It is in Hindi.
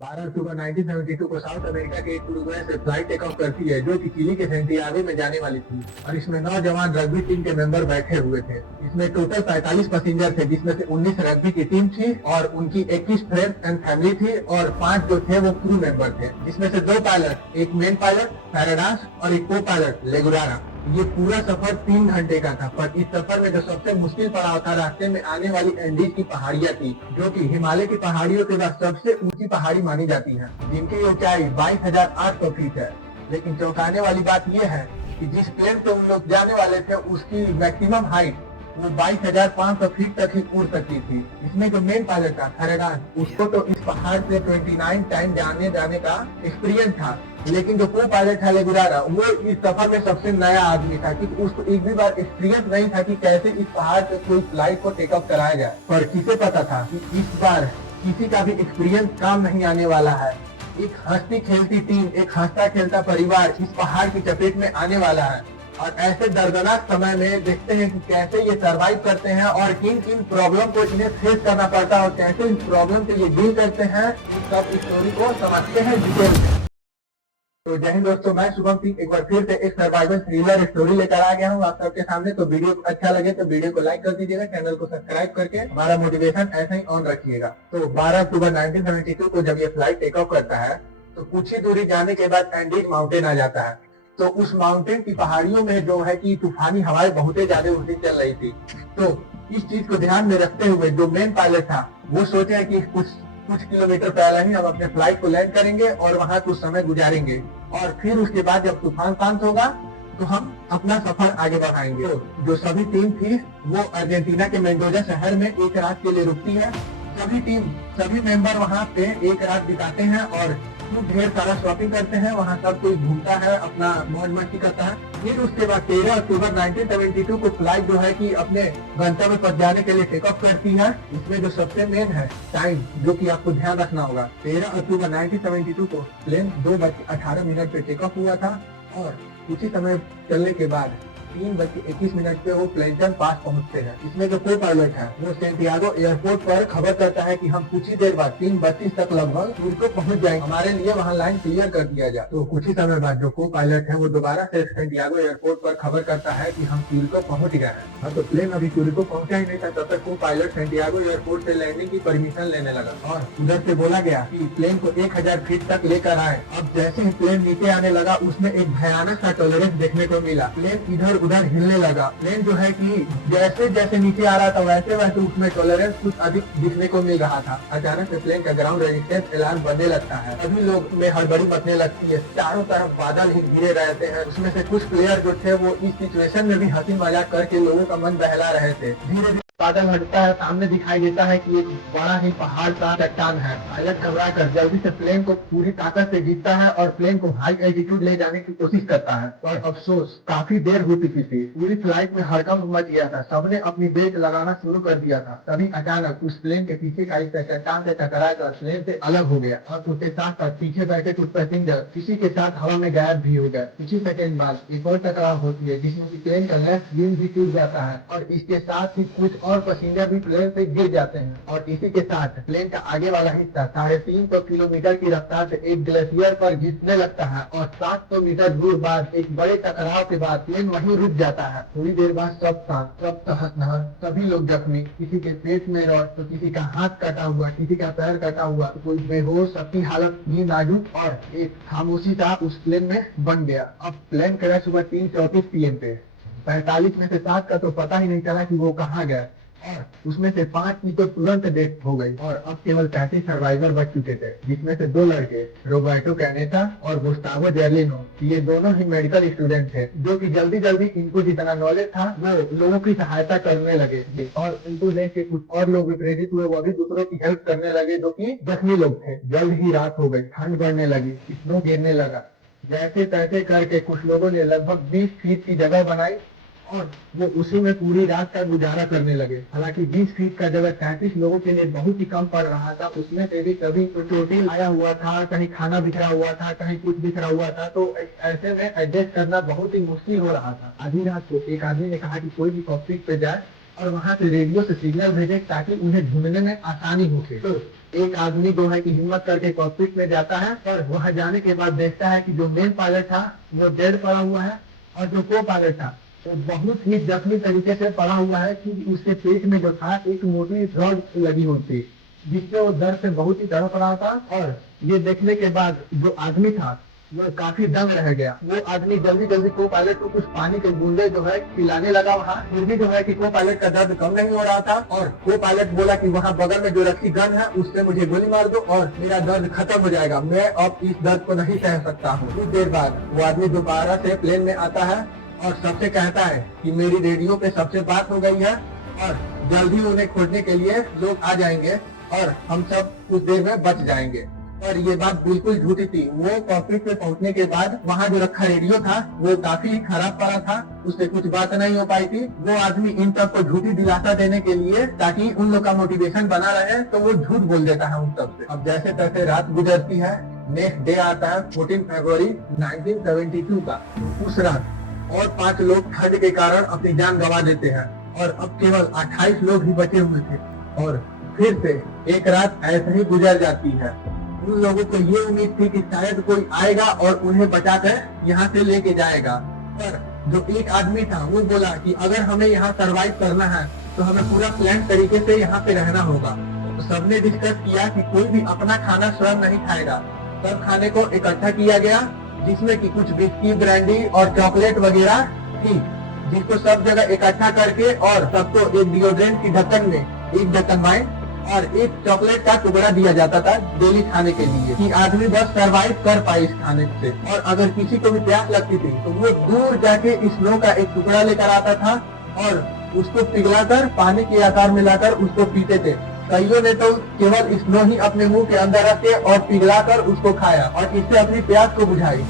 12 अक्टूबर 1972 को साउथ अमेरिका के एक उरुग्वे से फ्लाइट टेक ऑफ करती है जो कि चिली के सेंटियागो में जाने वाली थी और इसमें 9 जवान रग्बी टीम के मेंबर बैठे हुए थे। इसमें टोटल 45 पैसेंजर थे जिसमें से 19 रग्बी की टीम थी और उनकी 21 फ्रेंड्स एंड फैमिली थी और 5 जो थे वो क्रू मेंबर थे, जिसमें से 2 पायलट, एक मेन पायलट पैराडास और एक को पायलट लेगुरारा। ये पूरा सफर 3 घंटे का था, पर इस सफर में जो सबसे मुश्किल पड़ाव था रास्ते में आने वाली एंडीज की पहाड़ियाँ थी, जो कि हिमालय की पहाड़ियों के बाद सबसे ऊंची पहाड़ी मानी जाती है, जिनकी ऊंचाई 22,800 फीट है। लेकिन चौंकाने वाली बात यह है कि जिस प्लेन से उन लोग जाने वाले थे उसकी मैक्सिमम हाइट वो 22,500 फीट तक ही उड़ सकती थी। इसमें जो मेन पायलट था फैराडास, उसको तो इस पहाड़ से 29 टाइम जाने का एक्सपीरियंस था, लेकिन जो को पायलट था लेगुरारा, वो इस सफर में सबसे नया आदमी था क्योंकि उसको एक भी बार एक्सपीरियंस नहीं था कि कैसे इस पहाड़ से कोई फ्लाइट को टेक ऑफ कराया जाए। पर किसे पता था कि इस बार किसी का भी एक्सपीरियंस काम नहीं आने वाला है। एक हंसती खेलती टीम, एक हंसता खेलता परिवार इस पहाड़ की चपेट में आने वाला है और ऐसे दर्दनाक समय में देखते हैं कि कैसे ये सरवाइव करते हैं और किन किन प्रॉब्लम को इन्हें फेस करना पड़ता है और कैसे इस प्रॉब्लम से ये डील करते हैं। इस सब स्टोरी को समझते हैं डिटेल में। तो जय हिंद दोस्तों, मैं शुभम सिंह एक बार फिर से एक सर्वाइवल थ्रिलर स्टोरी लेकर आ गया हूँ आप सबके सामने। तो वीडियो अच्छा लगे तो वीडियो को लाइक कर दीजिएगा, चैनल को सब्सक्राइब करके हमारा मोटिवेशन ऐसा ही ऑन रखिएगा। तो 12 अक्टूबर 1972 को जब ये फ्लाइट टेक ऑफ करता है तो कुछ ही दूरी जाने के बाद एंडीज माउंटेन आ जाता है। तो उस माउंटेन की पहाड़ियों में जो है कि तूफानी हवाएं बहुत ज्यादा उस दिन चल रही थी। तो इस चीज को ध्यान में रखते हुए जो मेन पायलट था वो सोचा कि कुछ किलोमीटर पहले ही हम अपने फ्लाइट को लैंड करेंगे और वहाँ कुछ समय गुजारेंगे और फिर उसके बाद जब तूफान शांत होगा तो हम अपना सफर आगे बढ़ाएंगे। तो जो सभी टीम थी वो अर्जेंटीना के मेंडोजा शहर में एक रात के लिए रुकती है। सभी मेंबर वहाँ पे एक रात बिताते हैं और खूब ढेर सारा शॉपिंग करते हैं। वहाँ सब कोई घूमता है, अपना मौज मस्ती करता है। फिर उसके बाद 13 अक्टूबर 1972 को फ्लाइट जो है कि अपने गंतव्य पर जाने के लिए टेक ऑफ करती है। इसमें जो सबसे मेन है टाइम, जो कि आपको ध्यान रखना होगा, 13 अक्टूबर 1972 को प्लेन 2:18 पे टेक ऑफ हुआ था और कुछ ही समय चलने के बाद 3:21 पे वो प्लेंटन पास पहुंचते हैं। इसमें जो को पायलट है वो सेंटियागो एयरपोर्ट पर खबर करता है कि हम कुछ ही देर बाद 3:32 तक लगभग को पहुंच जाएंगे, हमारे लिए वहाँ लाइन क्लियर कर दिया जाए। तो कुछ ही समय बाद जो को पायलट है वो दोबारा से सेंटियागो एयरपोर्ट पर खबर करता है कि हम क्यूरिको पहुंच गए हैं। हाँ, तो प्लेन अभी क्यूरिको पहुंचा ही नहीं था तब तक को पायलट सेंटियागो एयरपोर्ट से लैंडिंग की परमिशन लेने लगा और उधर से बोला गया कि प्लेन को 1000 फीट तक लेकर आए। अब जैसे ही प्लेन नीचे आने लगा उसमें एक भयानक सा टॉलरेंस देखने को मिला। प्लेन इधर उधर हिलने लगा। प्लेन जो है कि जैसे जैसे नीचे आ रहा था वैसे वैसे उसमें टॉलरेंस कुछ अधिक दिखने को मिल रहा था। अचानक से प्लेन का ग्राउंड रेजिस्टेंस अलार्म बजने लगता है। सभी लोग में हड़बड़ी मचने लगती है। चारों तरफ बादल ही घिरे रहते हैं। उसमें से कुछ प्लेयर जो थे वो इस सिचुएशन में भी हंसी मजाक करके लोगों का मन बहला रहे थे। धीरे धीरे बादल हटता है, सामने दिखाई देता है कि एक बड़ा ही पहाड़ का चट्टान है। पायलट घबरा कर जल्दी से प्लेन को पूरी ताकत से खींचता है और प्लेन को हाई एल्टीट्यूड ले जाने की कोशिश करता है। और अफसोस काफी देर हो चुकी थी। पूरी फ्लाइट में हड़कंप मच गया था। सबने अपनी बेल्ट लगाना शुरू कर दिया था। तभी अचानक उस प्लेन के पीछे का एक चट्टान से टकरा कर प्लेन से अलग हो गया और उसके साथ पीछे बैठे कुछ पैसेंजर किसी के साथ हवा में गायब भी हो गए। कुछ ही सेकेंड बाद एक और टकराव होती है जिसमें कि प्लेन का लेफ्ट विंग भी टूट जाता है और इसके साथ ही कुछ और पैसेंजर भी प्लेन से गिर जाते हैं। और इसी के साथ प्लेन का आगे वाला हिस्सा 350 किलोमीटर की रफ्तार से एक ग्लेशियर पर घिसने लगता है और 700 मीटर दूर बाद एक बड़े टकराव के बाद प्लेन वहीं रुक जाता है। थोड़ी देर बाद सब शांत, सब तहस नहस, सभी लोग जख्मी, किसी के पेट में रॉड तो किसी का हाथ कटा हुआ, किसी का पैर कटा हुआ, तो कोई बेहोश, सबकी हालत भी नाजुक और एक खामोशी सा उस प्लेन में बन गया। अब प्लेन क्रैश हुआ 3:34 PM पे। 45 में से 7 का तो पता ही नहीं चला कि वो कहाँ गया और उसमें से 5 की तो तुरंत डेथ हो गई और अब केवल 35 सर्वाइवर बच चुके थे, जिसमें से 2 लड़के रोबर्टो कैनेटा और गुस्तावो जेर्लिनो, ये दोनों ही मेडिकल स्टूडेंट थे जो कि जल्दी जल्दी इनको जितना नॉलेज था वो लोगों की सहायता करने लगे और इनको देख के कुछ और लोग भी प्रेरित हुए, वो भी दूसरों की हेल्प करने लगे जो कि जख्मी लोग थे। जल्द ही रात हो गई, ठंड बढ़ने लगी, स्नो गिरने लगा। जैसे तैसे करके कुछ लोगों ने लगभग 20 फीट की जगह बनाई और वो उसी में पूरी रात का गुजारा करने लगे। हालांकि 20 फीट का जगह 33 लोगों के लिए बहुत ही कम पड़ रहा था। उसमें से भी कभी चोटिल आया हुआ था, कहीं खाना बिखरा हुआ था, कहीं कुछ बिखरा हुआ था, तो ऐसे में एडजस्ट करना बहुत ही मुश्किल हो रहा था। आधी रात को एक आदमी ने कहा कि कोई भी कॉकपिट पे जाए और वहां से रेडियो से सिग्नल भेजे ताकि उन्हें ढूंढने में आसानी हो सके। तो एक आदमी जो है कि हिम्मत करके कॉकपिट में जाता है और वहां जाने के बाद देखता है कि जो मेन पायलट था वो डेड पड़ा हुआ है और जो को पायलट था वो बहुत ही जख्मी तरीके से पड़ा हुआ है कि उसके पेट में जो था एक मोटी रॉड लगी हुई थी, जिससे वो दर्द से बहुत ही तड़प रहा था। और ये देखने के बाद जो आदमी था वो काफी दंग रह गया। वो आदमी जल्दी जल्दी को पायलट को कुछ पानी के बूंदे जो है पिलाने लगा वहाँ। फिर भी जो है कि को पायलट का दर्द कम नहीं हो रहा था और को पायलट बोला कि वहाँ बगल में जो रखी गन है उससे मुझे गोली मार दो और मेरा दर्द खत्म हो जाएगा, मैं अब इस दर्द को नहीं सह सकता हूँ। कुछ देर बाद वो आदमी दोबारा से प्लेन में आता है और सबसे कहता है कि मेरी रेडियो पे सबसे बात हो गई है और जल्दी उन्हें खोजने के लिए लोग आ जाएंगे और हम सब कुछ देर में बच जाएंगे। और ये बात बिल्कुल झूठी थी। वो कॉकपिट पे पहुंचने के बाद वहाँ जो रखा रेडियो था वो काफी खराब पड़ा था, उससे कुछ बात नहीं हो पाई थी। वो आदमी इन सब को झूठी दिलासा देने के लिए ताकि उन लोग का मोटिवेशन बना रहे तो वो झूठ बोल देता है उन सब से। अब जैसे तैसे रात गुजरती है, नेक्स्ट डे आता है 14 फरवरी 1972 का। उस रात और 5 लोग ठंड के कारण अपनी जान गंवा देते हैं और अब केवल 28 लोग ही बचे हुए थे। और फिर से एक रात ऐसे ही गुजर जाती है। उन लोगों को ये उम्मीद थी कि शायद कोई आएगा और उन्हें बचाकर यहाँ से लेके जाएगा, पर जो एक आदमी था वो बोला कि अगर हमें यहाँ सरवाइव करना है तो हमें पूरा प्लान तरीके से यहाँ पे रहना होगा। तो सबने डिस्कस किया कि कोई भी अपना खाना स्वयं नहीं खाएगा। सब खाने को इकट्ठा किया गया, जिसमें कि कुछ बिस्की, ब्रांडी और चॉकलेट वगैरह थी, जिसको सब जगह इकट्ठा करके और सबको एक डिओड्रेंट की ढक्कन में एक ढक्कन वाइन और एक चॉकलेट का टुकड़ा दिया जाता था डेली खाने के लिए, कि आदमी बस सरवाइव कर पाए इस खाने से। और अगर किसी को भी प्यास लगती थी तो वो दूर जाके स्नो का एक टुकड़ा लेकर आता था और उसको पिघलाकर पानी के आकार में लाकर उसको पीते थे। कईयों ने तो केवल स्नो ही अपने मुंह के अंदर रख के और पिघलाकर उसको खाया और इससे अपनी प्यास को बुझाई।